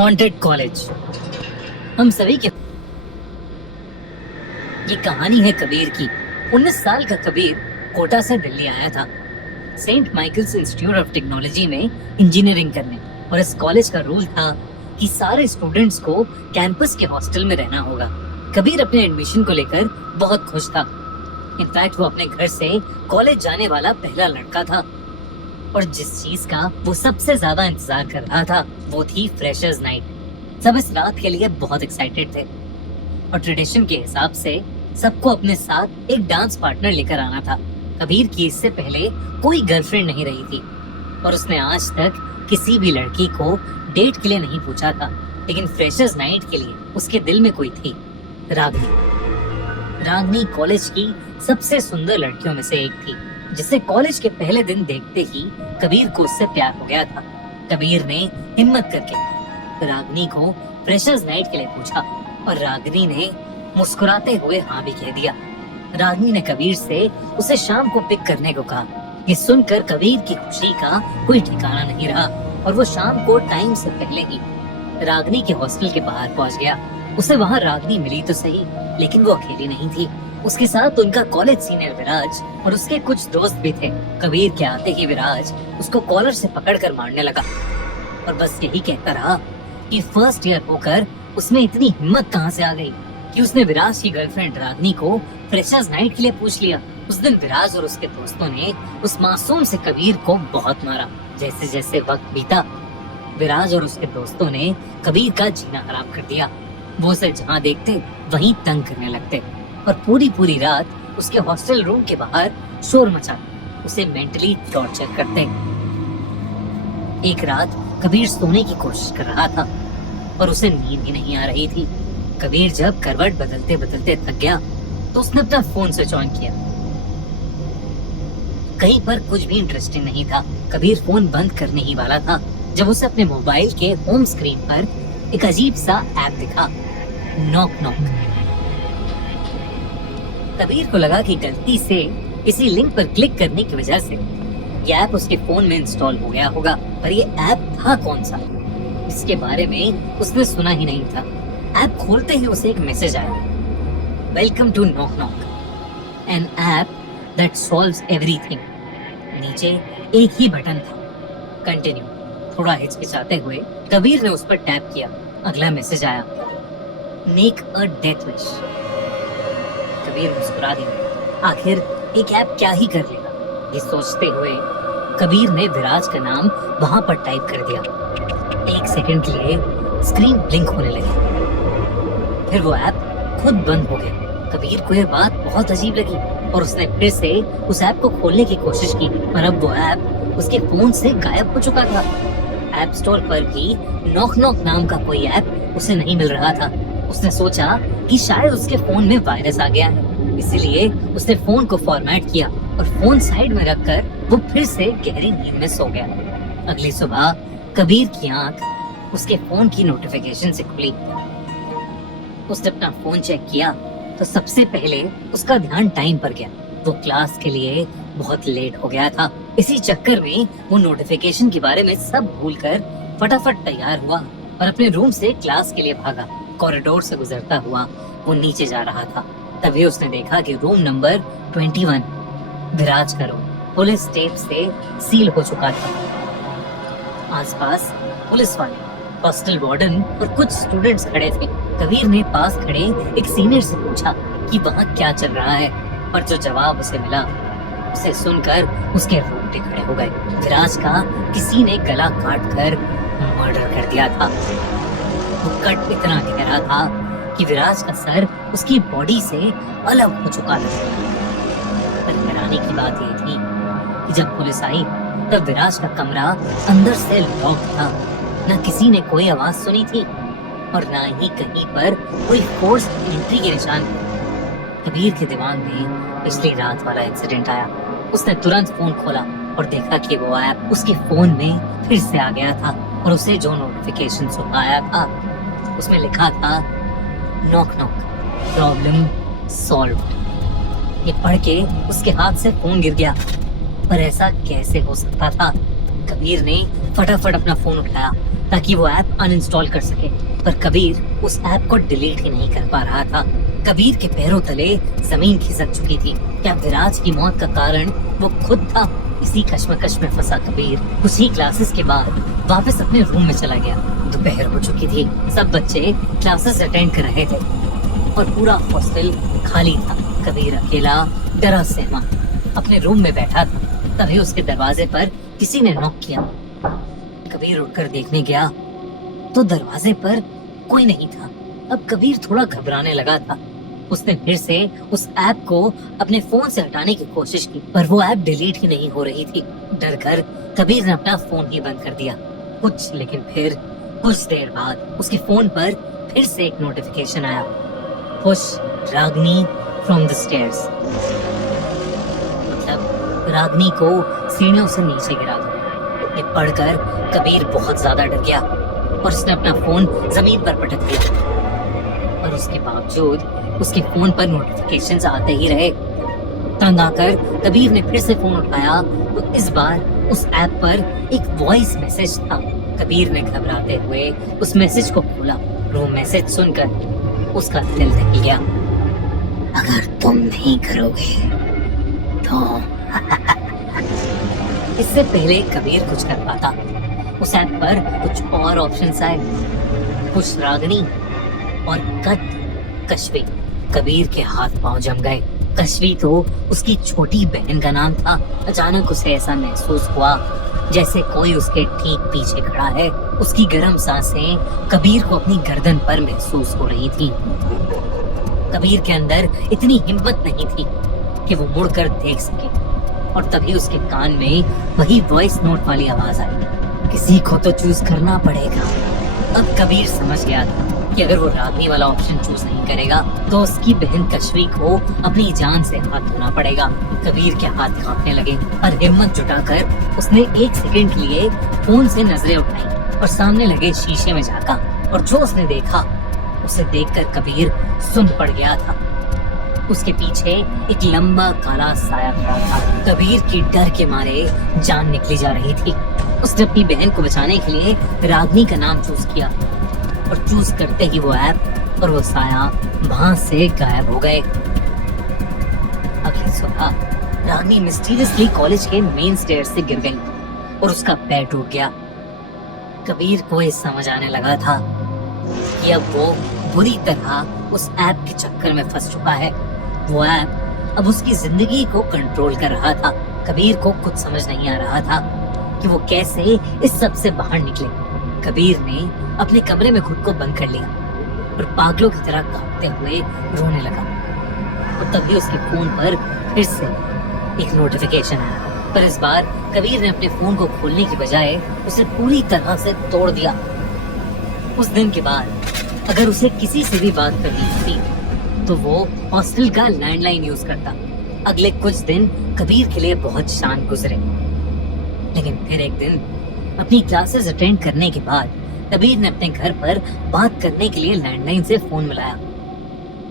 Haunted college. हम सभी के ये कहानी है कबीर की। 19 साल का कबीर कोटा से दिल्ली आया था saint Michael's institute of technology में इंजीनियरिंग करने। और इस कॉलेज का रूल था कि सारे स्टूडेंट्स को कैंपस के हॉस्टल में रहना होगा। कबीर अपने एडमिशन को लेकर बहुत खुश था। इनफैक्ट वो अपने घर से कॉलेज जाने वाला पहला लड़का था। और जिस चीज का वो सबसे ज्यादा इंतजार कर रहा था वो थी फ्रेशर्स नाइट। सब इस रात के लिए बहुत एक्साइटेड थे और ट्रेडिशन के हिसाब से सबको अपने साथ एक डांस पार्टनर लेकर आना था। कबीर की इससे पहले कोई गर्लफ्रेंड नहीं रही थी और उसने आज तक किसी भी लड़की को डेट के लिए नहीं पूछा था। लेकिन फ्रेशर्स नाइट के लिए उसके दिल में कोई थी, रागनी। रागनी कॉलेज की सबसे सुंदर लड़कियों में से एक थी, जिसे कॉलेज के पहले दिन देखते ही कबीर को उससे प्यार हो गया था। कबीर ने हिम्मत करके रागनी को फ्रेशर्स नाइट के लिए पूछा और रागनी ने मुस्कुराते हुए हाँ भी कह दिया। रागनी ने कबीर से उसे शाम को पिक करने को कहा। ये सुनकर कबीर की खुशी का कोई ठिकाना नहीं रहा और वो शाम को टाइम से पहले ही रागनी के हॉस्टल के बाहर पहुंच गया। उसे वहाँ रागनी मिली तो सही, लेकिन वो अकेली नहीं थी। उसके साथ उनका कॉलेज सीनियर विराज और उसके कुछ दोस्त भी थे। कबीर के आते ही विराज उसको कॉलर से पकड़कर मारने लगा और बस यही कहता रहा कि फर्स्ट ईयर होकर उसमें इतनी हिम्मत कहाँ से आ गई कि उसने विराज की गर्लफ्रेंड रागनी को फ्रेशर्स नाइट के लिए पूछ लिया। उस दिन विराज और उसके दोस्तों ने उस मासूम से कबीर को बहुत मारा। जैसे जैसे वक्त बीता, विराज और उसके दोस्तों ने कबीर का जीना हराम कर दिया। वो उसे जहाँ देखते वहीं तंग करने लगते और पूरी रात उसके हॉस्टल रूम के बाहर शोर मचाते, उसे मेंटली टॉर्चर करते। एक रात कबीर सोने की कोशिश कर रहा था और उसे नींद ही नहीं आ रही थी। कबीर जब करवट बदलते बदलते थक गया तो उसने अपना फोन स्विच ऑन किया। कहीं पर कुछ भी इंटरेस्टिंग नहीं था। कबीर फोन बंद करने ही वाला था जब उसे अपने मोबाइल के होम स्क्रीन पर एक अजीब सा ऐप दिखा, नॉक नॉक। कबीर को लगा कि गलती से किसी लिंक पर क्लिक करने की वजह से ये ऐप उसके फोन में इंस्टॉल हो गया होगा। पर ये ऐप था कौन सा, इसके बारे में उसने सुना ही नहीं था। ऐप खोलते ही उसे एक मैसेज आया, welcome to knock knock, an app that solves everything. नीचे एक ही बटन था, कंटिन्यू। थोड़ा हिचकिचाते हुए कबीर ने उस पर टैप किया। अगला मैसेज आया, make a death wish. Kabir मुस्कुरा दिया। आखिर एक ऐप क्या ही कर लेगा, ये सोचते हुए कबीर ने विराज का नाम वहां पर टाइप कर दिया। एक सेकंड के लिए स्क्रीन ब्लिंक होने लगी, फिर वो ऐप खुद बंद हो गया। कबीर को यह बात बहुत अजीब लगी और उसने फिर से उस ऐप को खोलने की कोशिश की, पर अब वो ऐप उसके फोन से गायब हो चुका था। ऐप स्टोर पर भी नॉक नॉक नाम का कोई ऐप उसे नहीं मिल रहा था। उसने सोचा कि शायद उसके फोन में वायरस आ गया है, इसीलिए उसने फोन को फॉर्मेट किया और फोन साइड में रखकर वो फिर से गहरी नींद में सो गया। अगली सुबह कबीर की आंख उसके फोन की नोटिफिकेशन से खुली। उसने अपना फोन चेक किया तो सबसे पहले उसका ध्यान टाइम पर गया। वो क्लास के लिए बहुत लेट हो गया था। इसी चक्कर में वो नोटिफिकेशन के बारे में सब भूलकर फटाफट तैयार हुआ और अपने रूम से क्लास के लिए भागा। कॉरिडोर से गुजरता हुआ वो नीचे जा रहा था। तभी उसने देखा कि रूम नंबर 21, विराज का रूम, पुलिस टेप से सील हो चुका था। आसपास पुलिस वाले, हॉस्टल वार्डन और कुछ स्टूडेंट्स खड़े थे। कबीर ने पास खड़े एक सीनियर से पूछा कि वहाँ क्या चल रहा है, पर जो जवाब उसे मिला उसे सुनकर उसके रोंगटे खड़े हो गए। विराज का किसी ने गला काट कर मर्डर कर दिया था। वो कट इतना गहरा था कि विराज का सर उसकी बॉडी से अलग हो चुका था। पर हैरानी की बात यह थी कि जब पुलिस आई तब विराज का कमरा अंदर से लॉक था। न किसी ने कोई आवाज सुनी थी और ना ही कहीं पर कोई फोर्स एंट्री के निशान। कबीर के दिमाग में पिछली रात वाला इंसिडेंट आया। उसने तुरंत फोन खोला और देखा कि वो ऐप उसके फोन में फिर से आ गया था और उसे जो नोटिफिकेशन आया था उसमें लिखा था, नॉक नॉक, प्रॉब्लम सॉल्व्ड। ये पढ़ के उसके हाथ से फोन गिर गया। पर ऐसा कैसे हो सकता था? कबीर ने फटाफट अपना फोन उठाया ताकि वो ऐप अनइंस्टॉल कर सके, पर कबीर उस ऐप को डिलीट ही नहीं कर पा रहा था। कबीर के पैरों तले जमीन खिसक चुकी थी। क्या विराज की मौत का कारण वो खुद था? इसी कश्मकश में फंसा कबीर कुछ ही क्लासेस के बाद वापस अपने रूम में चला गया। दोपहर हो चुकी थी, सब बच्चे क्लासेस अटेंड कर रहे थे और पूरा हॉस्टल खाली था। कबीर अकेला डरा सहमा अपने रूम में बैठा था। तभी उसके दरवाजे पर किसी ने नॉक किया। कबीर उठकर देखने गया तो दरवाजे पर कोई नहीं था। अब कबीर थोड़ा घबराने लगा था। उसने फिर से उस ऐप को अपने फोन से हटाने की कोशिश की, पर वो ऐप डिलीट ही नहीं हो रही थी। डर कर कबीर ने अपना फोन ही बंद कर दिया। लेकिन फिर कुछ देर बाद उसके फोन पर फिर से एक नोटिफिकेशन आया, push Ragini from the stairs. मतलब रागनी को सीढ़ियों से नीचे गिरा दो। ये पढ़कर कबीर बहुत ज्यादा डर गया और उसने अपना फोन जमीन पर पटक दिया। और उसके बावजूद उसके फोन पर नोटिफिकेशंस आते ही रहे। तंग आकर कबीर ने फिर से फोन उठाया तो इस बार उस ऐप पर एक वॉइस मैसेज था। कबीर ने घबराते हुए उस मैसेज को खोला। वो मैसेज सुनकर उसका दिल दहल गया। अगर तुम नहीं करोगे तो इससे पहले कबीर कुछ कर पाता, उस ऐप पर कुछ और ऑप्शंस आए, कुछ रागनी और कश्वी। कबीर के हाथ पांव जम गए। कश्वी तो उसकी छोटी बहन का नाम था। अचानक उसे ऐसा महसूस हुआ जैसे कोई उसके ठीक पीछे खड़ा है। उसकी गर्म सांसें कबीर को अपनी गर्दन पर महसूस हो रही थी। कबीर के अंदर इतनी हिम्मत नहीं थी कि वो मुड़कर देख सके, और तभी उसके कान में वही वॉइस नोट वाली आवाज आई, किसी को तो चूज करना पड़ेगा। अब कबीर समझ गया था कि अगर वो रागनी वाला ऑप्शन चूज नहीं करेगा तो उसकी बहन कश्वी को अपनी जान से हाथ धोना पड़ेगा। कबीर के हाथ कांपने लगे और हिम्मत जुटाकर उसने एक सेकंड के लिए फोन से नजरें उठाई और सामने लगे शीशे में झांका, और जो उसने देखा उसे देखकर कबीर सुन पड़ गया था। उसके पीछे एक लंबा काला साया खड़ा था। कबीर की डर के मारे जान निकली जा रही थी। उसने अपनी बहन को बचाने के लिए रागनी का नाम चूज किया, और चूज करते ही वो ऐप और वो साया वहां से गायब हो गए। अगली सुबह रागनी मिस्टीरियसली कॉलेज के मेन स्टेयर से गिर गई और उसका पैर टूट गया। कबीर को ये समझ आने लगा था कि अब वो बुरी तरह उस ऐप के चक्कर में फंस चुका है। वो ऐप अब उसकी जिंदगी को कंट्रोल कर रहा था। कबीर को कुछ समझ नहीं आ रहा था कि वो कैसे इस सब से बाहर निकले। कबीर ने अपने कमरे में खुद को बंद कर लिया और पागलों की तरह कांपते हुए रोने लगा। और तभी उसके फोन पर फिर से एक नोटिफिकेशन आया, पर इस बार कबीर ने अपने फोन को खोलने की बजाय उसे पूरी तरह से तोड़ दिया। उस दिन के बाद अगर उसे किसी से भी बात करनी थी तो वो हॉस्टल का लैंडलाइन यूज करता। अगले कुछ दिन कबीर के लिए बहुत शांत गुजरे, लेकिन फिर एक दिन अपनी क्लासेस अटेंड करने के बाद कबीर ने अपने घर पर बात करने के लिए लैंडलाइन से फोन मिलाया।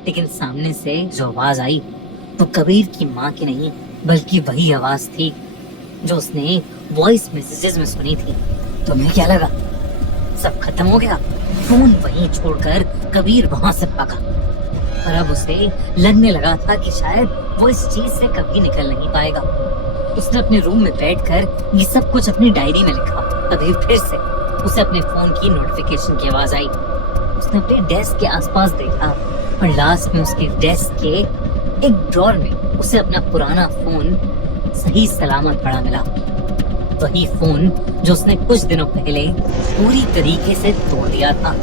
लेकिन सामने से जो आवाज आई तो कबीर की माँ की नहीं बल्कि वही आवाज थी जो उसने वॉइस मैसेजेस में सुनी थी। तुम्हें क्या लगा सब खत्म हो गया? फोन वहीं छोड़कर कबीर वहां से भागा, और अब उसे लगने लगा था कि शायद वो इस चीज से कभी निकल नहीं पाएगा। उसने अपने रूम में बैठकर ये सब कुछ अपनी डायरी में लिखा। तभी फिर से उसे अपने फोन की नोटिफिकेशन की आवाज आई। उसने अपने डेस्क के आसपास देखा और लास्ट में उसके डेस्क के एक ड्रॉर में उसे अपना पुराना फोन सही सलामत पड़ा मिला। वही फोन जो उसने कुछ दिनों पहले पूरी तरीके से तोड़ दिया था।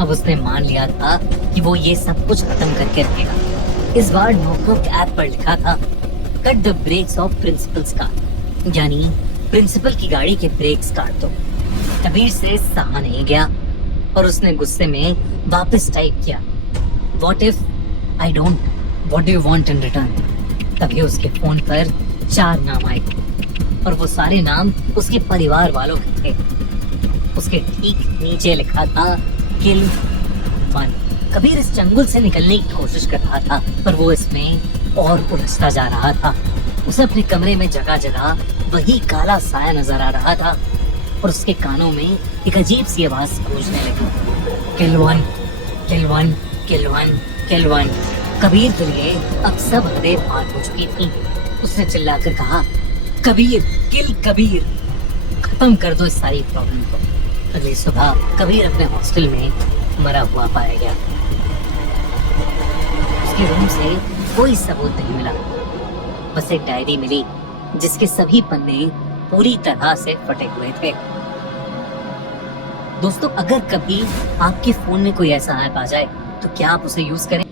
अब उसने मान लिया था कि वो ये सब कुछ खत्म करके रखेगा। इस बार नोटबुक ऐप पर लिखा था, cut the brakes of principal's car, यानी प्रिंसिपल की गाड़ी के ब्रेक्स काट दो। कबीर से सहा नहीं गया और उसने गुस्से में वापस टाइप किया, what if I don't, what do you want in return. तभी उसके फोन पर 4 नाम आए और वो सारे नाम उसके परिवार वालों के थे। उसके ठीक नीचे लिखा था, किल 1। कबीर इस चंगुल से निकलने की कोशिश कर रहा था, पर वो इसमें और उलझता जा रहा था। उसे अपने कमरे में जगह जगह वही काला साया नजर आ रहा था। और उसके कानों में एक अजीब सी आवाज गूंजने लगी, किल वन, किल वन, किल वन, किल वन। कबीर के लिए अब सब हदें पार हो चुकी थी। उसने चिल्लाकर कहा, कबीर, किल कबीर, खत्म कर दो इस सारी प्रॉब्लम को। अगली सुबह कबीर अपने हॉस्टल में मरा हुआ पाया गया। उसके रूम से कोई सबूत नहीं मिला, बस एक डायरी मिली जिसके सभी पन्ने पूरी तरह से फटे हुए थे। दोस्तों, अगर कभी आपके फोन में कोई ऐसा ऐप आ जाए तो क्या आप उसे यूज करें?